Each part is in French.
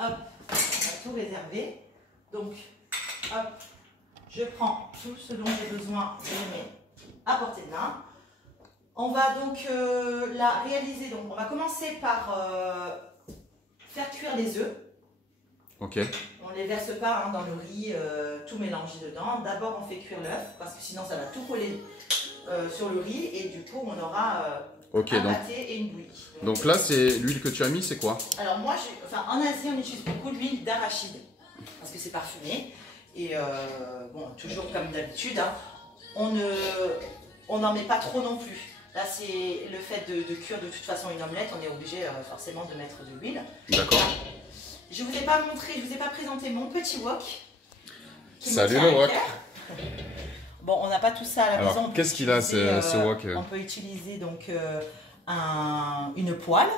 Hop, on va tout réserver. Donc, hop, je prends tout ce dont j'ai besoin, je le mets à portée de main. On va donc la réaliser. Donc, on va commencer par faire cuire les œufs. Ok. On ne les verse pas dans le riz, tout mélangé dedans. D'abord, on fait cuire l'œuf parce que sinon, ça va tout coller sur le riz et du coup, on aura un pâté et une bouillie. Donc là, c'est l'huile que tu as mis, c'est quoi? Alors moi, en Asie, on utilise beaucoup l'huile d'arachide parce que c'est parfumé. Et bon, toujours comme d'habitude, hein, on n'en met pas trop non plus. Là, c'est le fait de cuire de toute façon une omelette, on est obligé forcément de mettre de l'huile. D'accord. Je ne vous ai pas montré, je ne vous ai pas présenté mon petit wok. Salut le wok. Bon, on n'a pas tout ça à la maison. Qu'est-ce qu'il a ce wok? On peut utiliser donc une poêle,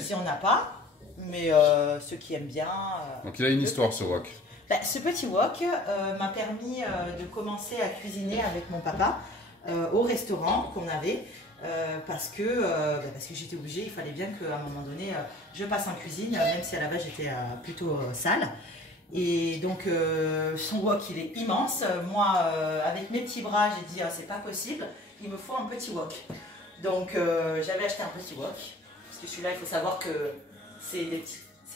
si on n'a pas. Mais ceux qui aiment bien. Donc il a une histoire ce wok. Ce petit wok m'a permis de commencer à cuisiner avec mon papa au restaurant qu'on avait. Parce que j'étais obligée, il fallait bien qu'à un moment donné, je passe en cuisine, même si à la base j'étais plutôt sale. Et donc son wok il est immense. Moi, avec mes petits bras, j'ai dit c'est pas possible, il me faut un petit wok. Donc j'avais acheté un petit wok. Parce que celui-là, il faut savoir que c'est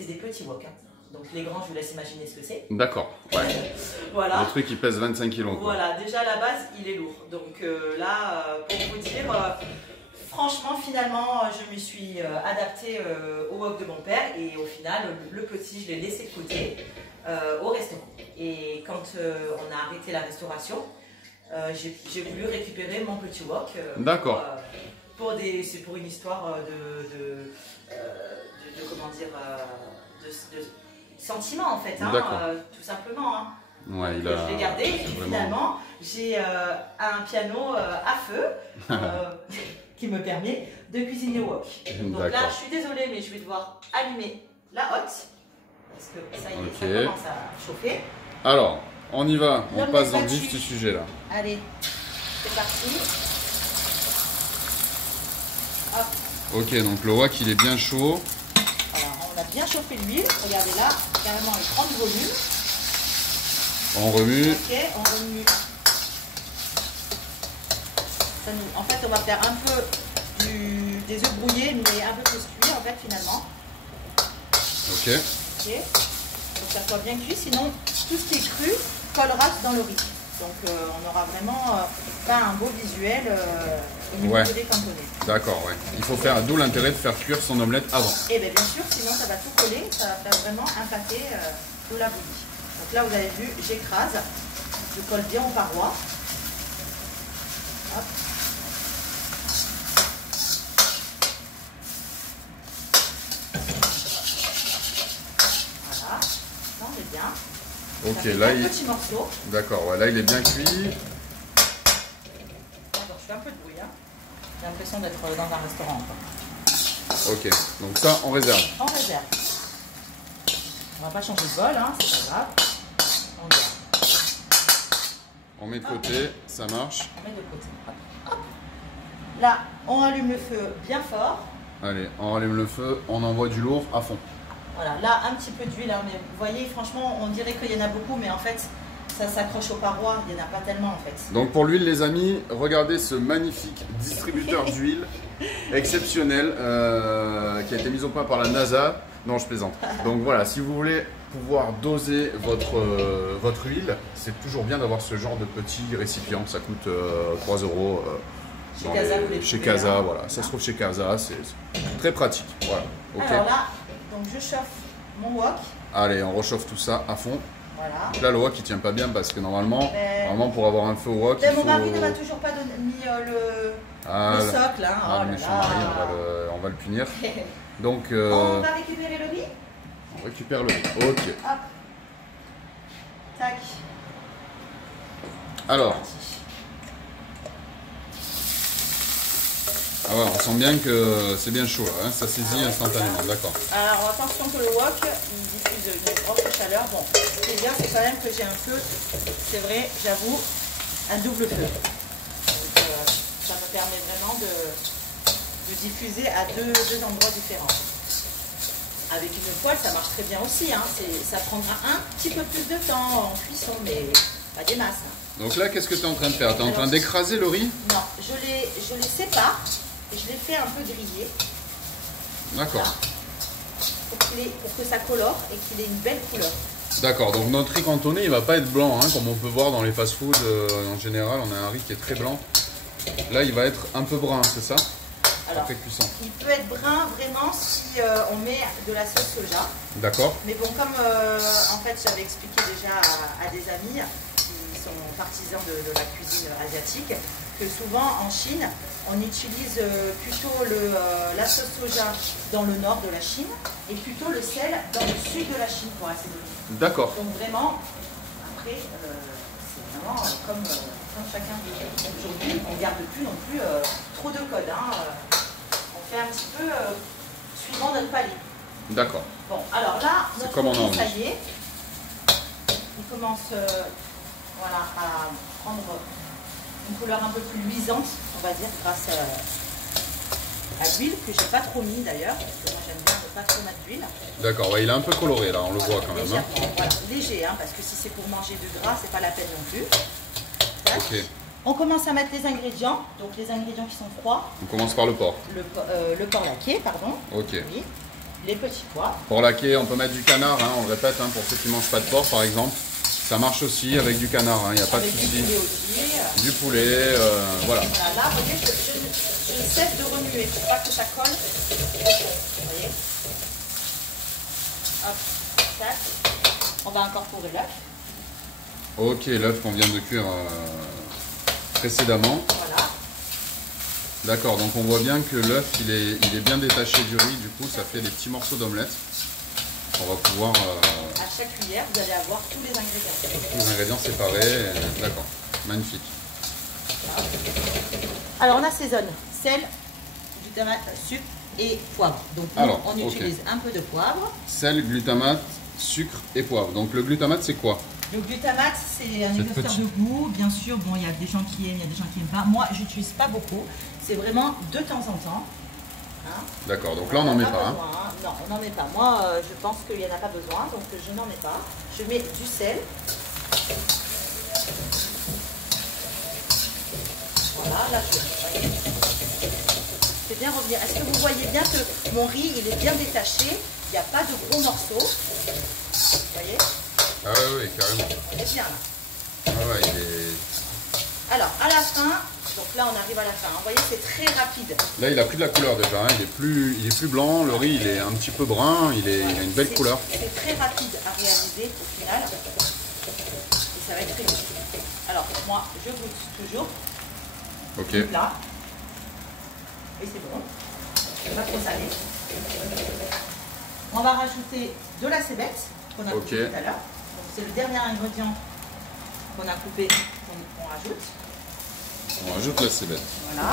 des petits wok. Hein. Donc les grands, je vous laisse imaginer ce que c'est. D'accord, ouais. Voilà. Le truc qui pèse 25 kg. Voilà, déjà à la base, il est lourd. Donc là, pour vous dire, franchement, finalement, je me suis adaptée au wok de mon père. Et au final, le petit, je l'ai laissé de côté au restaurant. Et quand on a arrêté la restauration, j'ai voulu récupérer mon petit wok. D'accord. C'est pour une histoire comment dire, de sentiment en fait, hein, tout simplement. Hein. Ouais, je l'ai gardé et finalement j'ai un piano à feu qui me permet de cuisiner au wok. Donc là je suis désolée mais je vais devoir allumer la hotte parce que ça y est, ça commence à chauffer. Alors on y va, on passe dans le vif du sujet là. Allez, c'est parti. Hop. Ok, donc le wok il est bien chaud. On a bien chauffé l'huile, regardez là, carrément elle prend du volume. On remue. Ok, on remue. En fait, on va faire un peu des œufs brouillés, mais un peu plus cuits en fait finalement. Ok. Ok, faut que ça soit bien cuit, sinon tout ce qui est cru collera dans le riz. Donc on n'aura vraiment pas un beau visuel au niveau des cantonnés. D'accord, ouais. Il faut faire, d'où l'intérêt de faire cuire son omelette avant. Et bien sûr, sinon ça va tout coller, ça va faire vraiment un pâté de la bouillie. Donc là vous avez vu, j'écrase, je colle bien aux parois. Hop. Voilà, on est bien. Ok, là il... Petit morceau. D'accord, ouais, là il est bien cuit. Attends, je fais un peu de bruit. Hein. J'ai l'impression d'être dans un restaurant. Quoi. Ok, donc ça on réserve. On réserve. On va pas changer de bol, hein, c'est pas grave. On garde. On met de côté, ça marche. On met de côté. Hop. Hop. Là, on allume le feu bien fort. Allez, on rallume le feu, on envoie du lourd à fond. Voilà, là un petit peu d'huile, hein, mais vous voyez, franchement, on dirait qu'il y en a beaucoup, mais en fait, ça s'accroche aux parois, il n'y en a pas tellement en fait. Donc pour l'huile les amis, regardez ce magnifique distributeur d'huile exceptionnel qui a été mis au point par la NASA. Non, je plaisante. Donc voilà, si vous voulez pouvoir doser votre huile, c'est toujours bien d'avoir ce genre de petit récipient. Ça coûte 3 €. Chez Casa, voilà. Ça se trouve chez Casa, c'est très pratique. Voilà. Okay. Alors là, donc je chauffe mon wok. Allez, on réchauffe tout ça à fond. Voilà. Donc là, le wok il tient pas bien parce que normalement pour avoir un feu au wok. Mon mari ne m'a toujours pas mis le socle. Hein. Ah, le méchant mari, on va le punir. Donc, on va récupérer le riz. On récupère le riz. Ok. Hop. Tac. Alors. Ah ouais, on sent bien que c'est bien chaud, hein, ça saisit instantanément, d'accord. Alors attention que le wok, il diffuse une grosse chaleur. Bon, ce qui est bien, c'est quand même que j'ai un feu, c'est vrai, j'avoue, un double feu. Donc, ça me permet vraiment de diffuser à deux endroits différents. Avec une poêle, ça marche très bien aussi. Hein. Ça prendra un petit peu plus de temps en cuisson, mais pas des masses. Hein. Donc là, qu'est-ce que tu es en train de faire? Tu es en train d'écraser le riz? Non, je les sépare et je les fais un peu griller. D'accord. Pour que ça colore et qu'il ait une belle couleur. D'accord, donc notre riz cantonais, il va pas être blanc, hein, comme on peut voir dans les fast-food. En général, on a un riz qui est très blanc. Là, il va être un peu brun, c'est ça? Alors, après cuisson. Il peut être brun vraiment si on met de la sauce soja. D'accord. Mais bon, comme en fait j'avais expliqué déjà à des amis qui sont partisans de la cuisine asiatique, que souvent en Chine, on utilise plutôt la sauce soja dans le nord de la Chine et plutôt le sel dans le sud de la Chine pour assaisonner. D'accord. Donc vraiment, après, c'est vraiment comme chacun veut. Aujourd'hui, on ne garde plus non plus trop de codes. Hein. On fait un petit peu suivant notre palais. D'accord. Bon, alors là, notre riz, ça y est, il commence voilà, à prendre une couleur un peu plus luisante, on va dire, grâce à l'huile, que j'ai pas trop mis d'ailleurs, parce que moi j'aime bien ne pas trop mettre d'huile. D'accord, ouais, il est un peu coloré là, on le voit quand même. Hein. Voilà, léger, hein, parce que si c'est pour manger de gras, c'est pas la peine non plus. Tac. Ok. On commence à mettre les ingrédients, donc les ingrédients qui sont froids. On commence par le porc. Le porc laqué, pardon. Ok. Oui. Les petits pois. Pour laquer, on peut mettre du canard, hein, on le répète, hein, pour ceux qui ne mangent pas de porc par exemple. Ça marche aussi avec du canard, il n'y a pas de souci. Du poulet aussi. Du poulet, voilà. Voilà, là, vous voyez, je cesse de remuer pour pas que ça colle. Vous voyez. Hop, tac. On va incorporer l'œuf. Ok, l'œuf qu'on vient de cuire précédemment. Voilà. D'accord, donc on voit bien que l'œuf il est bien détaché du riz, du coup ça fait des petits morceaux d'omelette. On va pouvoir... À chaque cuillère, vous allez avoir tous les ingrédients. Tous les ingrédients séparés, d'accord, magnifique. Alors on assaisonne sel, glutamate, sucre et poivre. Donc nous, alors, on utilise un peu de poivre. Sel, glutamate, sucre et poivre. Donc le glutamate c'est quoi? Le glutamate, c'est un épaisseur de goût. Bien sûr, bon, il y a des gens qui aiment, il y a des gens qui n'aiment pas. Moi, je n'utilise pas beaucoup. C'est vraiment de temps en temps. Hein. D'accord, donc là on n'en met pas. Hein. Non, on n'en met pas. Moi, je pense qu'il n'y en a pas besoin, donc je n'en mets pas. Je mets du sel. Voilà, là je fais bien revenir. Est-ce que vous voyez bien que mon riz, il est bien détaché? Il n'y a pas de gros morceaux. Vous voyez? Ah oui, carrément. Il est bien là. Ah ouais, il est... Alors, à la fin, donc là on arrive à la fin, vous voyez c'est très rapide. Là il a pris de la couleur déjà, hein. il est plus blanc, le riz il est un petit peu brun, il a une belle couleur. C'est très rapide à réaliser au final, et ça va être très vite. Alors moi je goûte toujours, Ok. là, et c'est bon, c'est pas trop salé. On va rajouter de la cébette qu'on a coupé tout à l'heure, c'est le dernier ingrédient qu'on a coupé, qu'on rajoute. On rajoute la cébette. Voilà.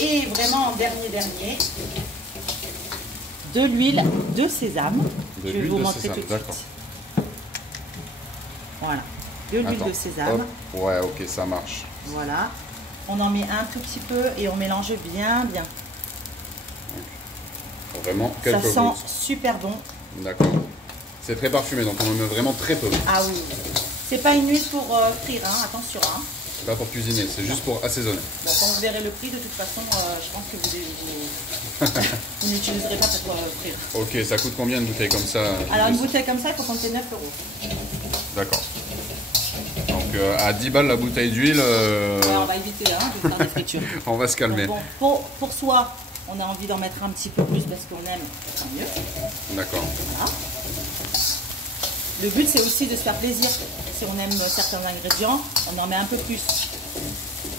Et vraiment en dernier, de l'huile de sésame. Je vais vous montrer tout de suite. Voilà. De l'huile de sésame. Hop. Ouais, ok, ça marche. Voilà. On en met un tout petit peu et on mélange bien. Vraiment quelques gouttes. Ça sent super bon. D'accord. C'est très parfumé, donc on en met vraiment très peu. Ah oui. C'est pas une huile pour frire, hein, attention. Hein. C'est pas pour cuisiner, c'est juste pour assaisonner. Bon, quand vous verrez le prix, de toute façon, je pense que vous n'utiliserez pas pour frire. Ok, ça coûte combien une bouteille comme ça? Alors une bouteille comme ça, il faut compter 9 €. D'accord. Donc à 10 balles la bouteille d'huile. Ouais, on va éviter hein, de faire des fritures. On va se calmer. Bon, pour soi, on a envie d'en mettre un petit peu plus parce qu'on aime, tant mieux. D'accord. Voilà. Le but, c'est aussi de se faire plaisir. Si on aime certains ingrédients, on en met un peu plus.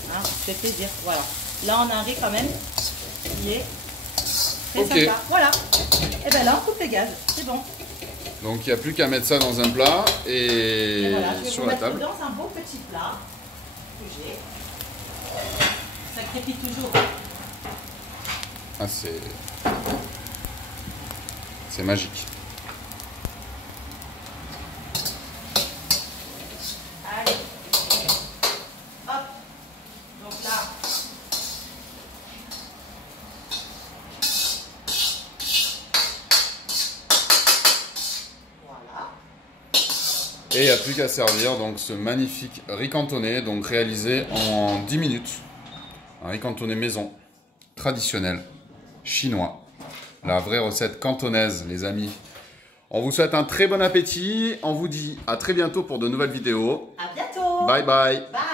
Hein, ça fait plaisir. Voilà. Là, on a un riz quand même qui est très sympa. Voilà. Et bien là, on coupe les gaz. C'est bon. Donc, il n'y a plus qu'à mettre ça dans un plat et voilà, je vais sur vous la mettre table. dans un beau petit plat que j'ai. Ça crépite toujours. Ah, c'est magique. Allez. Hop. Donc là, Et il n'y a plus qu'à servir donc ce magnifique riz cantonais, donc réalisé en 10 minutes. Un riz cantonais maison, traditionnel, chinois. La vraie recette cantonaise, les amis. On vous souhaite un très bon appétit. On vous dit à très bientôt pour de nouvelles vidéos. À bientôt. Bye bye. Bye.